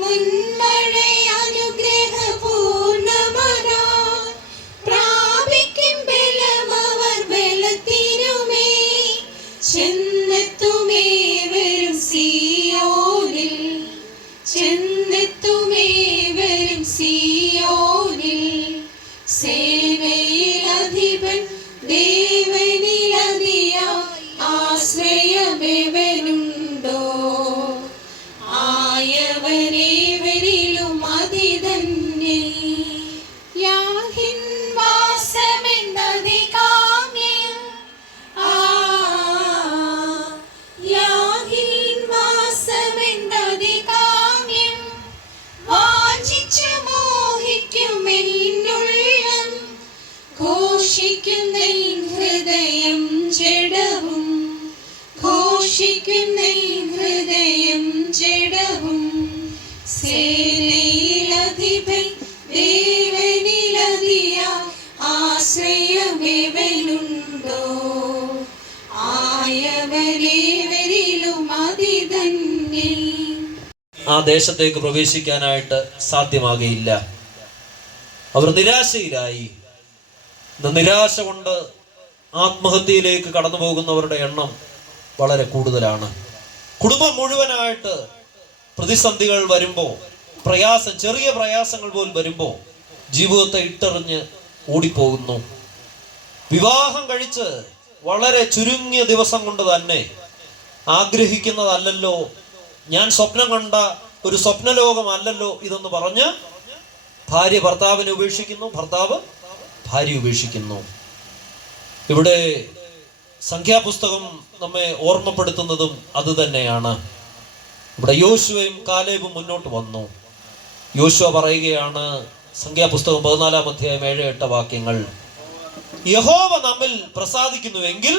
മുൻമഴ അനുഗ്രഹപൂർണമതാ പ്രാപിക്കും ബലമവർ ബലത്തിനുമേ ചെന്നെത്തുമേവരും സിയോനിൽ ചെന്നെത്തുമേവരും സിയോനിൽ സേനയിൽ അധിപൻ ദേവനിലതിയാ ആശ്രയമേവനുണ്ടോ ആയവരേവരിലും അതിധന്യൻ യാഹിൻ വാസമെന്നതി കാമ്യം യാഹിൻ വാസമെന്നതി കാമ്യം വാഞ്ചിച്ചു മോഹിക്കുമെന്നുള്ളം ഘോഷിക്കുന്ന ഹൃദയം ജഡവും ഘോഷിക്കുന്ന ഹൃദയം ജഡവും സേനയിലധിപൻ ദേവനിലതിയ ആശ്രയമേവനുണ്ടോ ആയവരേവരിലും അതിധന്യൻ. ആ ദേശത്തേക്ക് പ്രവേശിക്കാനായിട്ട് സാധ്യമാകയില്ല. അവർ നിരാശയിലായി. നിരാശ കൊണ്ട് ആത്മഹത്യയിലേക്ക് കടന്നു പോകുന്നവരുടെ എണ്ണം വളരെ കൂടുതലാണ്. കുടുംബം മുഴുവനായിട്ട് പ്രതിസന്ധികൾ വരുമ്പോൾ, ചെറിയ പ്രയാസങ്ങൾ പോലും വരുമ്പോൾ ജീവിതത്തെ ഇട്ടെറിഞ്ഞ് ഓടിപ്പോകുന്നു. വിവാഹം കഴിച്ച് വളരെ ചുരുങ്ങിയ ദിവസം കൊണ്ട് തന്നെ ആഗ്രഹിക്കുന്നതല്ലല്ലോ, ഞാൻ സ്വപ്നം കണ്ട ഒരു സ്വപ്നലോകമല്ലല്ലോ ഇതെന്ന് പറഞ്ഞ് ഭാര്യ ഭർത്താവിനെ ഉപേക്ഷിക്കുന്നു, ഭർത്താവ് ഭാര്യ ഉപേക്ഷിക്കുന്നു. ഇവിടെ സംഖ്യാപുസ്തകം നമ്മെ ഓർമ്മപ്പെടുത്തുന്നതും അത് തന്നെയാണ്. ഇവിടെ യോശുവയും കാലേബും മുന്നോട്ട് വന്നു. യോശുവ പറയുകയാണ്, സംഖ്യാപുസ്തകം 14 അധ്യായം 7-8 വാക്യങ്ങൾ, യഹോവ നമ്മിൽ പ്രസാദിക്കുന്നുവെങ്കിൽ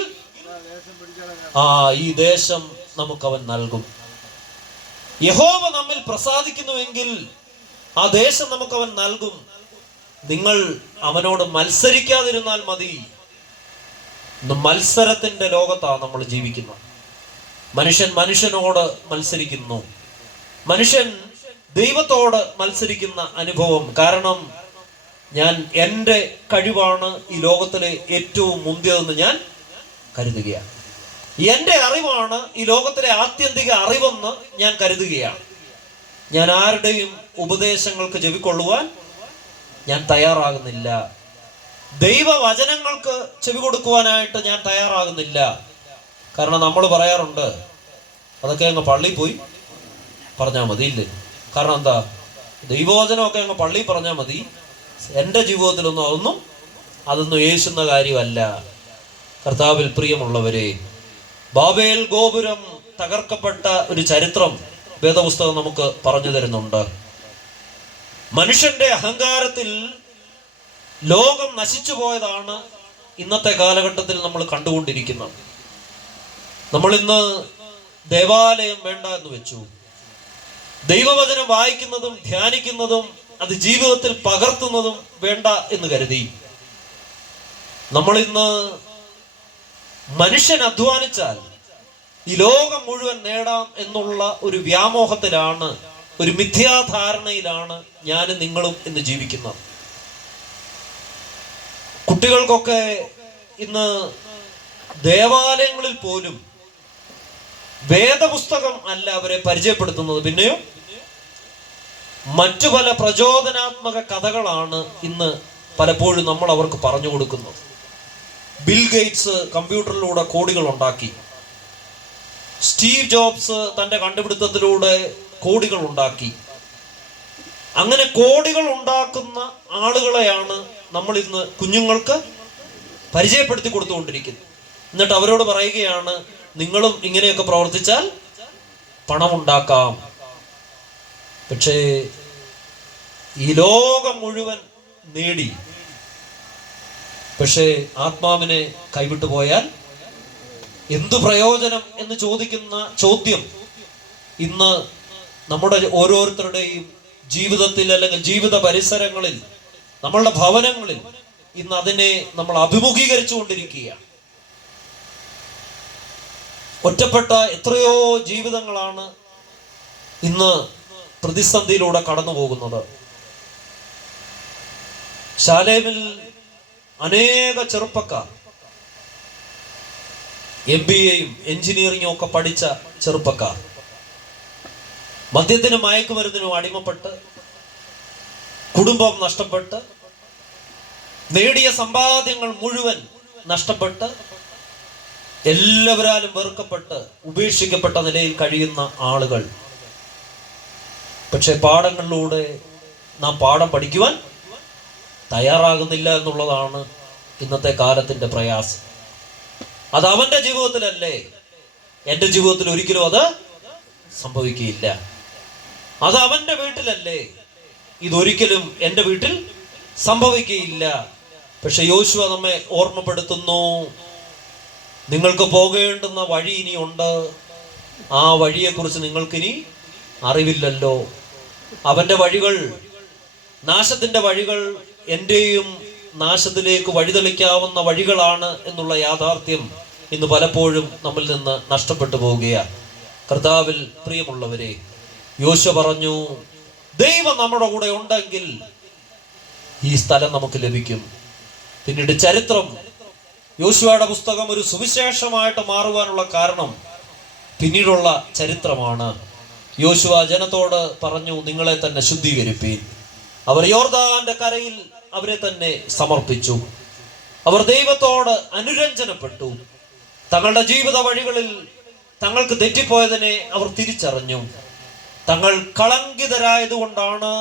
ഈ ദേശം നമുക്കവൻ നൽകും. യഹോവ നമ്മിൽ പ്രസാദിക്കുന്നുവെങ്കിൽ ആ ദേശം നമുക്കവൻ നൽകും. നിങ്ങൾ അവനോട് മത്സരിക്കാതിരുന്നാൽ മതി. മത്സരത്തിന്റെ ലോകത്താണ് നമ്മൾ ജീവിക്കുന്നത്. മനുഷ്യൻ മനുഷ്യനോട് മത്സരിക്കുന്നു, മനുഷ്യൻ ദൈവത്തോട് മത്സരിക്കുന്ന അനുഭവം. കാരണം ഞാൻ എൻ്റെ കഴിവാണ് ഈ ലോകത്തിലെ ഏറ്റവും മുന്തിയതെന്ന് ഞാൻ കരുതുകയാണ്. എൻ്റെ അറിവാണ് ഈ ലോകത്തിലെ ആത്യന്തിക അറിവെന്ന് ഞാൻ കരുതുകയാണ്. ഞാൻ ആരുടെയും ഉപദേശങ്ങൾക്ക് ചെവിക്കൊള്ളുവാൻ ഞാൻ തയ്യാറാകുന്നില്ല. ദൈവവചനങ്ങൾക്ക് ചെവി കൊടുക്കുവാനായിട്ട് ഞാൻ തയ്യാറാകുന്നില്ല. കാരണം നമ്മൾ പറയാറുണ്ട്, അതൊക്കെ അങ്ങ് പള്ളിയിൽ പോയി പറഞ്ഞാൽ മതി ഇല്ലേ. കാരണം എന്താ, ദൈവവചനമൊക്കെ അങ്ങ് പള്ളിയിൽ പറഞ്ഞാൽ മതി, എൻ്റെ ജീവിതത്തിലൊന്നും അതൊന്നും യേശുന്ന കാര്യമല്ല. കർത്താവിൽ പ്രിയമുള്ളവരെ, ബാബേൽ ഗോപുരം തകർക്കപ്പെട്ട ഒരു ചരിത്രം വേദപുസ്തകം നമുക്ക് പറഞ്ഞു തരുന്നുണ്ട്. മനുഷ്യന്റെ അഹങ്കാരത്തിൽ ലോകം നശിച്ചു പോയതാണ് ഇന്നത്തെ കാലഘട്ടത്തിൽ നമ്മൾ കണ്ടുകൊണ്ടിരിക്കുന്നത്. നമ്മൾ ഇന്ന് ദേവാലയം വേണ്ട എന്ന് വെച്ചു. ദൈവവചനം വായിക്കുന്നതും ധ്യാനിക്കുന്നതും അത് ജീവിതത്തിൽ പകർത്തുന്നതും വേണ്ട എന്ന് കരുതി. നമ്മൾ ഇന്ന് മനുഷ്യൻ അധ്വാനിച്ചാൽ ഈ ലോകം മുഴുവൻ നേടാം എന്നുള്ള ഒരു വ്യാമോഹത്തിലാണ്, ഒരു മിഥ്യാധാരണയിലാണ് ഞാനും നിങ്ങളും ഇന്ന് ജീവിക്കുന്നത്. കുട്ടികൾക്കൊക്കെ ഇന്ന് ദേവാലയങ്ങളിൽ പോലും വേദപുസ്തകം അല്ല അവരെ പരിചയപ്പെടുത്തുന്നത്, പിന്നെയോ മറ്റു പല പ്രചോദനാത്മക കഥകളാണ് ഇന്ന് പലപ്പോഴും നമ്മൾ അവർക്ക് പറഞ്ഞു കൊടുക്കുന്നത്. ബിൽ ഗേറ്റ്സ് കമ്പ്യൂട്ടറിലൂടെ കോടികൾ ഉണ്ടാക്കി. സ്റ്റീവ് ജോബ്സ് തൻ്റെ കണ്ടുപിടുത്തത്തിലൂടെ കോടികൾ ഉണ്ടാക്കി. അങ്ങനെ കോടികൾ ഉണ്ടാക്കുന്ന ആളുകളെയാണ് നമ്മൾ ഇന്ന് കുഞ്ഞുങ്ങൾക്ക് പരിചയപ്പെടുത്തി കൊടുത്തുകൊണ്ടിരിക്കുന്നത്. എന്നിട്ട് അവരോട് പറയുകയാണ്, നിങ്ങളും ഇങ്ങനെയൊക്കെ പ്രവർത്തിച്ചാൽ പണമുണ്ടാക്കാം. പക്ഷേ ഈ ലോകം മുഴുവൻ നേടി, പക്ഷേ ആത്മാവിനെ കൈവിട്ടു പോയാൽ എന്തു പ്രയോജനം എന്ന് ചോദിക്കുന്ന ചോദ്യം ഇന്ന് നമ്മുടെ ഓരോരുത്തരുടെയും ജീവിതത്തിൽ അല്ലെങ്കിൽ ജീവിത പരിസരങ്ങളിൽ, നമ്മളുടെ ഭവനങ്ങളിൽ ഇന്ന് അതിനെ നമ്മൾ അഭിമുഖീകരിച്ചു കൊണ്ടിരിക്കുകയാണ്. ഒറ്റപ്പെട്ട എത്രയോ ജീവിതങ്ങളാണ് ഇന്ന് പ്രതിസന്ധിയിലൂടെ കടന്നു പോകുന്നത്. ശാലേമിൽ അനേക ചെറുപ്പക്കാർ MBAയും എഞ്ചിനീയറിംഗും ഒക്കെ പഠിച്ച ചെറുപ്പക്കാർ മദ്യത്തിനും മയക്കുമരുന്നിനും അടിമപ്പെട്ട് കുടുംബം നഷ്ടപ്പെട്ട് നേടിയ സമ്പാദ്യങ്ങൾ മുഴുവൻ നഷ്ടപ്പെട്ട് എല്ലാവരാലും വെറുക്കപ്പെട്ട് ഉപേക്ഷിക്കപ്പെട്ട നിലയിൽ കഴിയുന്ന ആളുകൾ. പക്ഷെ പാഠങ്ങളിലൂടെ നാം പാഠം പഠിക്കുവാൻ തയ്യാറാകുന്നില്ല എന്നുള്ളതാണ് ഇന്നത്തെ കാലത്തിന്റെ പ്രയാസം. അത് അവന്റെ ജീവിതത്തിലല്ലേ, എൻ്റെ ജീവിതത്തിൽ ഒരിക്കലും അത് സംഭവിക്കുകയില്ല. അത് അവന്റെ വീട്ടിലല്ലേ, ഇതൊരിക്കലും എൻ്റെ വീട്ടിൽ സംഭവിക്കുകയില്ല. പക്ഷെ യോശുവ നമ്മെ ഓർമ്മപ്പെടുത്തുന്നു, നിങ്ങൾക്ക് പോകേണ്ടുന്ന വഴി ഇനിയുണ്ട്. ആ വഴിയെക്കുറിച്ച് നിങ്ങൾക്കിനി അറിവില്ലല്ലോ. അവന്റെ വഴികൾ, നാശത്തിന്റെ വഴികൾ എൻ്റെയും നാശത്തിലേക്ക് വഴിതെളിക്കാവുന്ന വഴികളാണ് എന്നുള്ള യാഥാർത്ഥ്യം ഇന്ന് പലപ്പോഴും നമ്മിൽ നിന്ന് നഷ്ടപ്പെട്ടു പോവുകയാണ്. കർത്താവിൽ പ്രിയമുള്ളവരെ, യോശുവ പറഞ്ഞു, ദൈവം നമ്മുടെ കൂടെ ഉണ്ടെങ്കിൽ ഈ സ്ഥലം നമുക്ക് ലഭിക്കും. പിന്നീട് ചരിത്രം, യോശുവയുടെ പുസ്തകം ഒരു സുവിശേഷമായിട്ട് മാറുവാനുള്ള കാരണം പിന്നീടുള്ള ചരിത്രമാണ്. യോശുവ ജനത്തോട് പറഞ്ഞു, നിങ്ങളെ തന്നെ ശുദ്ധീകരിപ്പീൻ. അവർ യോർദാന്റെ കരയിൽ അവരെ തന്നെ സമർപ്പിച്ചു. അവർ ദൈവത്തോട് അനുരഞ്ജനപ്പെട്ടു. തങ്ങളുടെ ജീവിത വഴികളിൽ തങ്ങൾക്ക് തെറ്റിപ്പോയതിനെ അവർ തിരിച്ചറിഞ്ഞു. തങ്ങൾ കളങ്കിതരായതുകൊണ്ടാണ്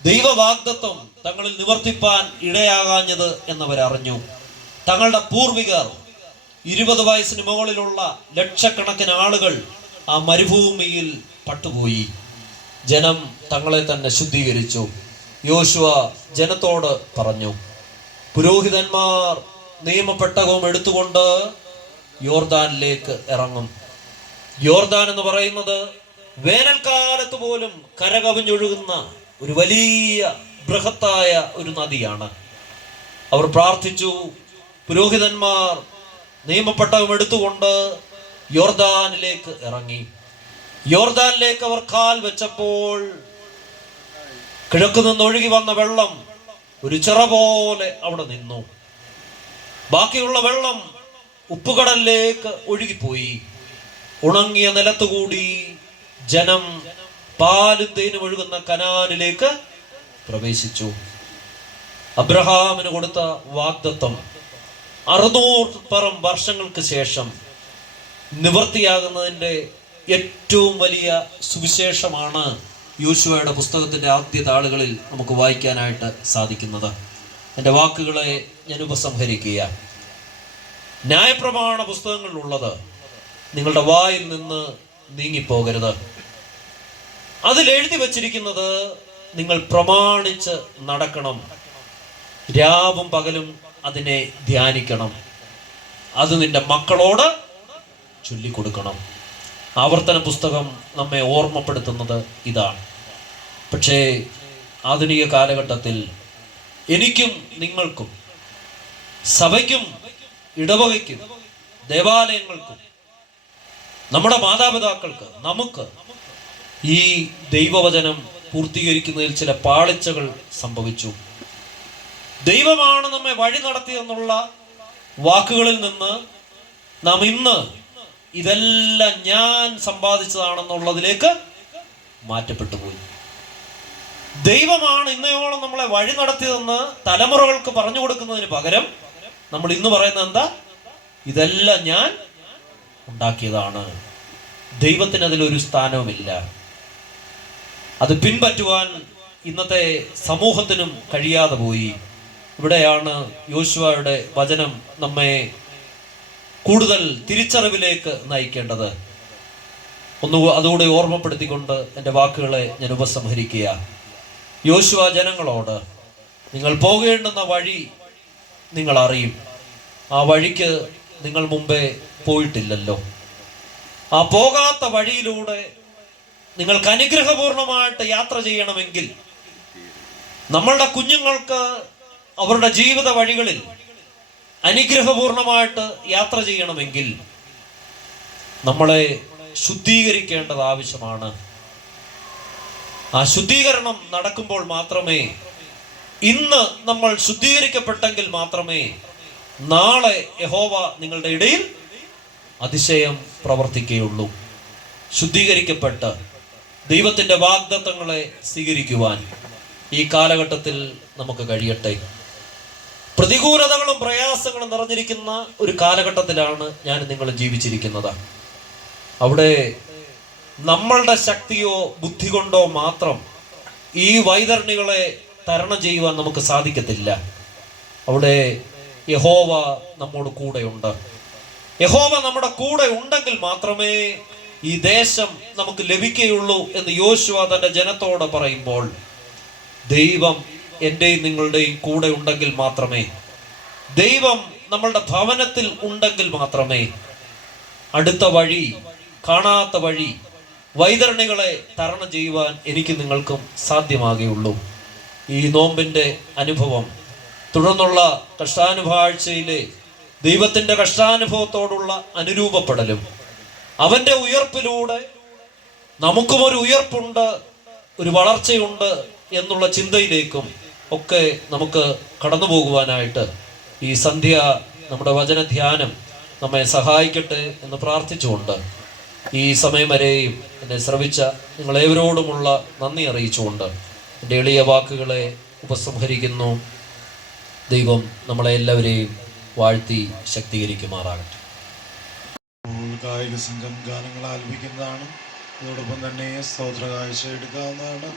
ദൈവവാഗ്ദത്വം തങ്ങളിൽ നിവർത്തിപ്പാൻ ഇടയാകാഞ്ഞത് എന്നവരറിഞ്ഞു. തങ്ങളുടെ പൂർവികർ 20 വയസ്സിന് മുകളിലുള്ള ലക്ഷക്കണക്കിന് ആളുകൾ ആ മരുഭൂമിയിൽ പട്ടുപോയി. ജനം തങ്ങളെ തന്നെ ശുദ്ധീകരിച്ചു. യോശുവ ജനത്തോട് പറഞ്ഞു, പുരോഹിതന്മാർ നിയമപ്പെട്ടകവും എടുത്തുകൊണ്ട് യോർദാനിലേക്ക് ഇറങ്ങും. യോർദാൻ എന്ന് പറയുന്നത് വേനൽക്കാലത്ത് പോലും കരകവിഞ്ഞൊഴുകുന്ന ഒരു വലിയ ബൃഹത്തായ ഒരു നദിയാണ്. അവർ പ്രാർത്ഥിച്ചു. പുരോഹിതന്മാർ നിയമപ്പെട്ടകം എടുത്തുകൊണ്ട് യോർദാനിലേക്ക് ഇറങ്ങി. യോർദാനിലേക്ക് അവർ കാൽ വെച്ചപ്പോൾ കിഴക്ക് നിന്ന് ഒഴുകി വന്ന വെള്ളം ഒരു ചിറ പോലെ അവിടെ നിന്നു. ബാക്കിയുള്ള വെള്ളം ഉപ്പുകടലിലേക്ക് ഒഴുകിപ്പോയി. ഉണങ്ങിയ നിലത്തുകൂടി ജനം പാലും തേനും ഒഴുകുന്ന കനാലിലേക്ക് പ്രവേശിച്ചു. അബ്രഹാമിന് കൊടുത്ത വാഗ്ദത്തം 600 വർഷങ്ങൾക്ക് ശേഷം നിവർത്തിയാകുന്നതിൻ്റെ ഏറ്റവും വലിയ സുവിശേഷമാണ് യോശുവയുടെ പുസ്തകത്തിൻ്റെ ആദ്യ താളുകളിൽ നമുക്ക് വായിക്കാനായിട്ട് സാധിക്കുന്നത്. എൻ്റെ വാക്കുകളെ ഞാൻ ഉപസംഹരിക്കുക. ന്യായപ്രമാണ പുസ്തകങ്ങളിലുള്ളത് നിങ്ങളുടെ വായിൽ നിന്ന് നീങ്ങിപ്പോകരുത്. അതിൽ എഴുതി വച്ചിരിക്കുന്നത് നിങ്ങൾ പ്രമാണിച്ച് നടക്കണം. രാവും പകലും അതിനെ ധ്യാനിക്കണം. അത് നിന്റെ മക്കളോട് ചൊല്ലിക്കൊടുക്കണം. ആവർത്തന പുസ്തകം നമ്മെ ഓർമ്മപ്പെടുത്തുന്നത് ഇതാണ്. പക്ഷേ ആധുനിക കാലഘട്ടത്തിൽ എനിക്കും നിങ്ങൾക്കും, സഭയ്ക്കും ഇടവകയ്ക്കും ദേവാലയങ്ങൾക്കും നമ്മുടെ മാതാപിതാക്കൾക്ക് നമുക്ക് ഈ ദൈവവചനം പൂർത്തീകരിക്കുന്നതിൽ ചില പാളിച്ചകൾ സംഭവിച്ചു. ദൈവമാണ് നമ്മെ വഴി നടത്തിയെന്നുള്ള വാക്കുകളിൽ നിന്ന് നാം ഇന്ന് ഇതെല്ലാം ഞാൻ സമ്പാദിച്ചതാണെന്നുള്ളതിലേക്ക് മാറ്റപ്പെട്ടു പോയി. ദൈവമാണ് ഇന്നയോളം നമ്മളെ വഴി നടത്തിയതെന്ന് തലമുറകൾക്ക് പറഞ്ഞു കൊടുക്കുന്നതിന് പകരം നമ്മൾ ഇന്ന് പറയുന്നത് എന്താ? ഇതെല്ലാം ഞാൻ ഉണ്ടാക്കിയതാണ്. ദൈവത്തിന് അതിലൊരു സ്ഥാനവുമില്ല. അത് പിൻപറ്റുവാൻ ഇന്നത്തെ സമൂഹത്തിനും കഴിയാതെ പോയി. ഇവിടെയാണ് യോശുവയുടെ വചനം നമ്മെ കൂടുതൽ തിരിച്ചറിവിലേക്ക് നയിക്കേണ്ടത്. അതുകൂടെ ഓർമ്മപ്പെടുത്തിക്കൊണ്ട് എൻ്റെ വാക്കുകളെ ഞാൻ ഉപസംഹരിക്കുക. യോശുവ ജനങ്ങളോട്, നിങ്ങൾ പോകേണ്ടുന്ന വഴി നിങ്ങൾ അറിയും. ആ വഴിക്ക് നിങ്ങൾ മുമ്പേ പോയിട്ടില്ലല്ലോ. ആ പോകാത്ത വഴിയിലൂടെ നിങ്ങൾക്ക് അനുഗ്രഹപൂർണമായിട്ട് യാത്ര ചെയ്യണമെങ്കിൽ, നമ്മളുടെ കുഞ്ഞുങ്ങൾക്ക് അവരുടെ ജീവിത വഴികളിൽ അനുഗ്രഹപൂർണമായിട്ട് യാത്ര ചെയ്യണമെങ്കിൽ നമ്മളെ ശുദ്ധീകരിക്കേണ്ടത് ആവശ്യമാണ്. ആ ശുദ്ധീകരണം നടക്കുമ്പോൾ മാത്രമേ, ഇന്ന് നമ്മൾ ശുദ്ധീകരിക്കപ്പെട്ടെങ്കിൽ മാത്രമേ നാളെ യഹോവ നിങ്ങളുടെ ഇടയിൽ അതിശയം പ്രവർത്തിക്കുകയുള്ളൂ. ശുദ്ധീകരിക്കപ്പെട്ട് ദൈവത്തിൻ്റെ വാഗ്ദത്തങ്ങളെ സ്വീകരിക്കുവാൻ ഈ കാലഘട്ടത്തിൽ നമുക്ക് കഴിയട്ടെ. പ്രതികൂലതകളും പ്രയാസങ്ങളും നിറഞ്ഞിരിക്കുന്ന ഒരു കാലഘട്ടത്തിലാണ് ഞാൻ നിങ്ങൾ ജീവിച്ചിരിക്കുന്നത്. അവിടെ നമ്മളുടെ ശക്തിയോ ബുദ്ധി കൊണ്ടോ മാത്രം ഈ വൈതരണികളെ തരണം ചെയ്യുവാൻ നമുക്ക് സാധിക്കത്തില്ല. അവിടെ യഹോവ നമ്മോട് കൂടെയുണ്ട്. യഹോവ നമ്മുടെ കൂടെ ഉണ്ടെങ്കിൽ മാത്രമേ ഈ ദേശം നമുക്ക് ലഭിക്കുകയുള്ളൂ എന്ന് യോശുവ തൻ്റെ ജനത്തോട് പറയുമ്പോൾ, ദൈവം എൻ്റെയും നിങ്ങളുടെയും കൂടെ ഉണ്ടെങ്കിൽ മാത്രമേ, ദൈവം നമ്മളുടെ ഭവനത്തിൽ ഉണ്ടെങ്കിൽ മാത്രമേ അടുത്ത വഴി, കാണാത്ത വഴി, വൈതരണികളെ തരണം ചെയ്യുവാൻ എനിക്ക് നിങ്ങൾക്കും സാധ്യമാകുകയുള്ളൂ. ഈ നോമ്പിൻ്റെ അനുഭവം, തുടർന്നുള്ള കഷ്ടാനുഭവാഴ്ചയിലെ ദൈവത്തിൻ്റെ കഷ്ടാനുഭവത്തോടുള്ള അനുരൂപപ്പെടലും, അവൻ്റെ ഉയർപ്പിലൂടെ നമുക്കും ഒരു ഉയർപ്പുണ്ട്, ഒരു വളർച്ചയുണ്ട് എന്നുള്ള ചിന്തയിലേക്കും ഒക്കെ നമുക്ക് കടന്നു പോകുവാനായിട്ട് ഈ സന്ധ്യ നമ്മുടെ വചനധ്യാനം നമ്മെ സഹായിക്കട്ടെ എന്ന് പ്രാർത്ഥിച്ചുകൊണ്ട് ഈ സമയം വരെയും എന്നെ ശ്രവിച്ച നിങ്ങളേവരോടുമുള്ള നന്ദി അറിയിച്ചുകൊണ്ട് എൻ്റെ എളിയ വാക്കുകളെ ഉപസംഹരിക്കുന്നു. ദൈവം നമ്മളെ എല്ലാവരെയും വാഴ്ത്തി ശക്തീകരിക്കുമാറാകട്ടെ. കായിക സംഘം ഗാനങ്ങൾ ആലപിക്കുന്നതാണ്. അതോടൊപ്പം തന്നെ സ്തോത്ര കാഴ്ച എടുക്കാവുന്നതാണ്.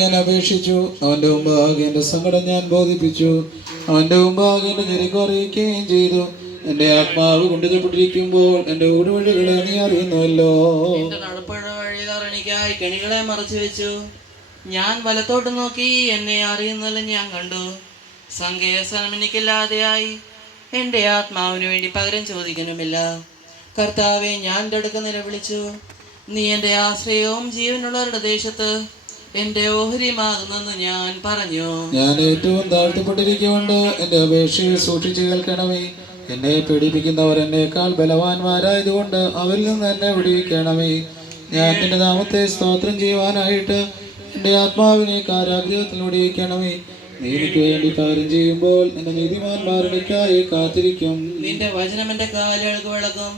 ഞാൻ അപേക്ഷിച്ചു, അവൻ്റെ മുമ്പാകെ എൻ്റെ സങ്കടം ഞാൻ ബോധിപ്പിച്ചു, അവൻ്റെ മുമ്പാകെ എൻ്റെ ഞെരുക്കം അറിയിക്കുകയും ചെയ്തു. എൻ്റെ ആത്മാവ് കൊണ്ടുവരപ്പെട്ടിരിക്കുമ്പോൾ എൻ്റെ ഊടുവഴികളെ നീ അറിയുന്നുവല്ലോ. വഴിതറണിക്കായി കെണികളെ മറച്ചു വെച്ചു. ഞാൻ വലത്തോട്ട് നോക്കി, എന്നെ അറിയുന്നല്ല ഞാൻ കണ്ടു. സങ്കേതസ്ഥലം എനിക്കില്ലാതെയായി, എൻ്റെ ആത്മാവിന് വേണ്ടി പകരം ചോദിക്കാനുമില്ല. കർത്താവെ, ഞാൻ തടുക്ക നിലവിളിച്ചു. നീ എൻ്റെ ആശ്രയവും ജീവനുള്ളവരുടെ ദേശത്ത് എന്റെ ഓഹരിയുമാകുന്നെന്ന് ഞാൻ പറഞ്ഞു. ഞാൻ ഏറ്റവും താഴ്ത്തപ്പെട്ടിരിക്കുകൊണ്ട് എന്റെ അപേക്ഷയെ സൂക്ഷിച്ചു കേൾക്കണമേ. എന്നെ പീഡിപ്പിക്കുന്നവർ എന്നേക്കാൾ ബലവാന്മാരായതുകൊണ്ട് അവരിൽ നിന്ന് എന്നെ വിടുവിക്കണമേ. ഞാൻ നിന്റെ നാമത്തെ സ്തോത്രം ചെയ്യുവാനായിട്ട് എൻ്റെ ആത്മാവിനെ കാരാഗ്രഹത്തിൽ വിടുവിക്കണമേ. നീ എനിക്ക് വേണ്ടി പകരം ചെയ്യുമ്പോൾ എന്റെ നീതിമാന്മാർ എനിക്കായി കാത്തിരിക്കും. നിന്റെ വചനം എന്റെ കാലുകൾക്ക് വിളക്കും,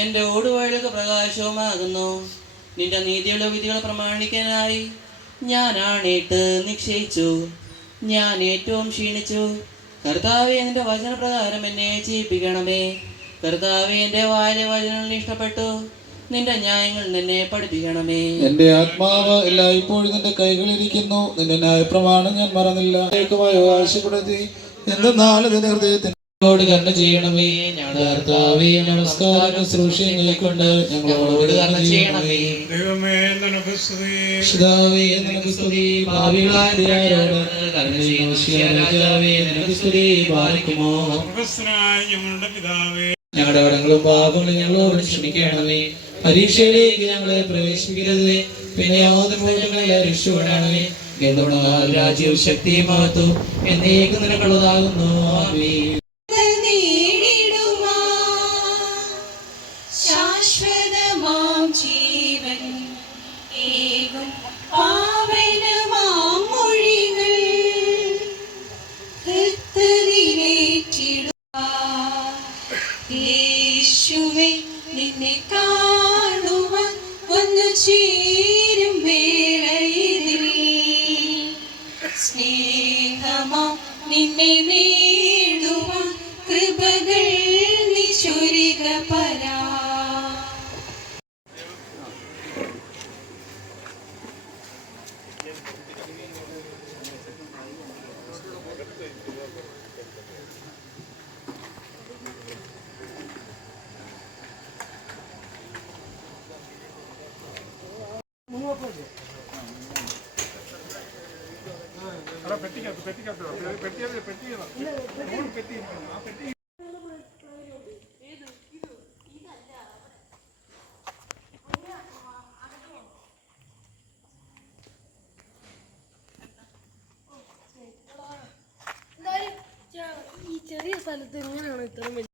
എന്റെ ഓടുവഴികൾക്ക് പ്രകാശവുമാകുന്നു. നിന്റെ നീതിയുള്ള വിധികൾ പ്രമാണിക്കാനായി ഞാൻ ആണേട്ട് നിശ്ചയിച്ചു. ഞാൻ ഏറ്റവും ക്ഷീണിച്ചു. കർത്താവേ, നിന്റെ വചനപ്രകാരം എന്നെ ചെയ്യിപ്പിക്കണമേ. കർത്താവേ, എന്റെ വായിലെ വചനങ്ങൾ ഇഷ്ടപ്പെട്ടു. നിന്റെ ന്യായങ്ങൾ എന്നെ പഠിപ്പിക്കണമേ. എന്റെ ആത്മാവ് എല്ലായ്പ്പോഴും നിന്റെ കൈകളിരിക്കുന്നു. നിന്റെ ന്യായപ്രമാണം ഞാൻ മറന്നില്ല. ആവശ്യപ്പെടുത്തി എന്തെന്നാലും നിന്റെ ഹൃദയത്തിന് കരുണ ചെയ്യണമേ. കർത്താവേ, നമസ്കാരം ശുശ്രൂഷയെക്കൊണ്ട് ഞങ്ങളോട് കരുണ ചെയ്യണമേ. ദൈവമേ, നിനക്ക് സ്തുതി. കർത്താവേ, നിനക്ക് സ്തുതി. പാപികളായ ദയാലുവോട് കരുണ ചെയ്യുന്ന രാജാവേ, നിനക്ക് സ്തുതി. പാലിക്കുമോ സ്വർഗ്ഗസ്ഥനായ ഞങ്ങളുടെ പിതാവേ, ഞങ്ങളുടെ കടങ്ങളും പാപങ്ങളും ഞങ്ങളോട് ക്ഷമിക്കണമേ. പരീക്ഷയിലേക്ക് ഞങ്ങളെ പ്രവേശിപ്പിക്കരുത്, പിന്നെ യാതൊരു രക്ഷപ്പെടണമേ. രാജ്യവും ശക്തിയും മഹത്വവും എന്നേക്കും നിനക്കുള്ളതാകുന്നു. ആമേൻ. ശാശ്വതമാം യേശുവേ നിന്നെ കാണുവാൻ വന്നു ചേരും വേളയിൽ സ്നേഹമാം നിന്നെ നേടുവാൻ കൃപകൾ നീ ചൊരിക പരാ. ഈ ചെറിയ സ്ഥലത്ത് എങ്ങനെയാണ് ഇത്രയും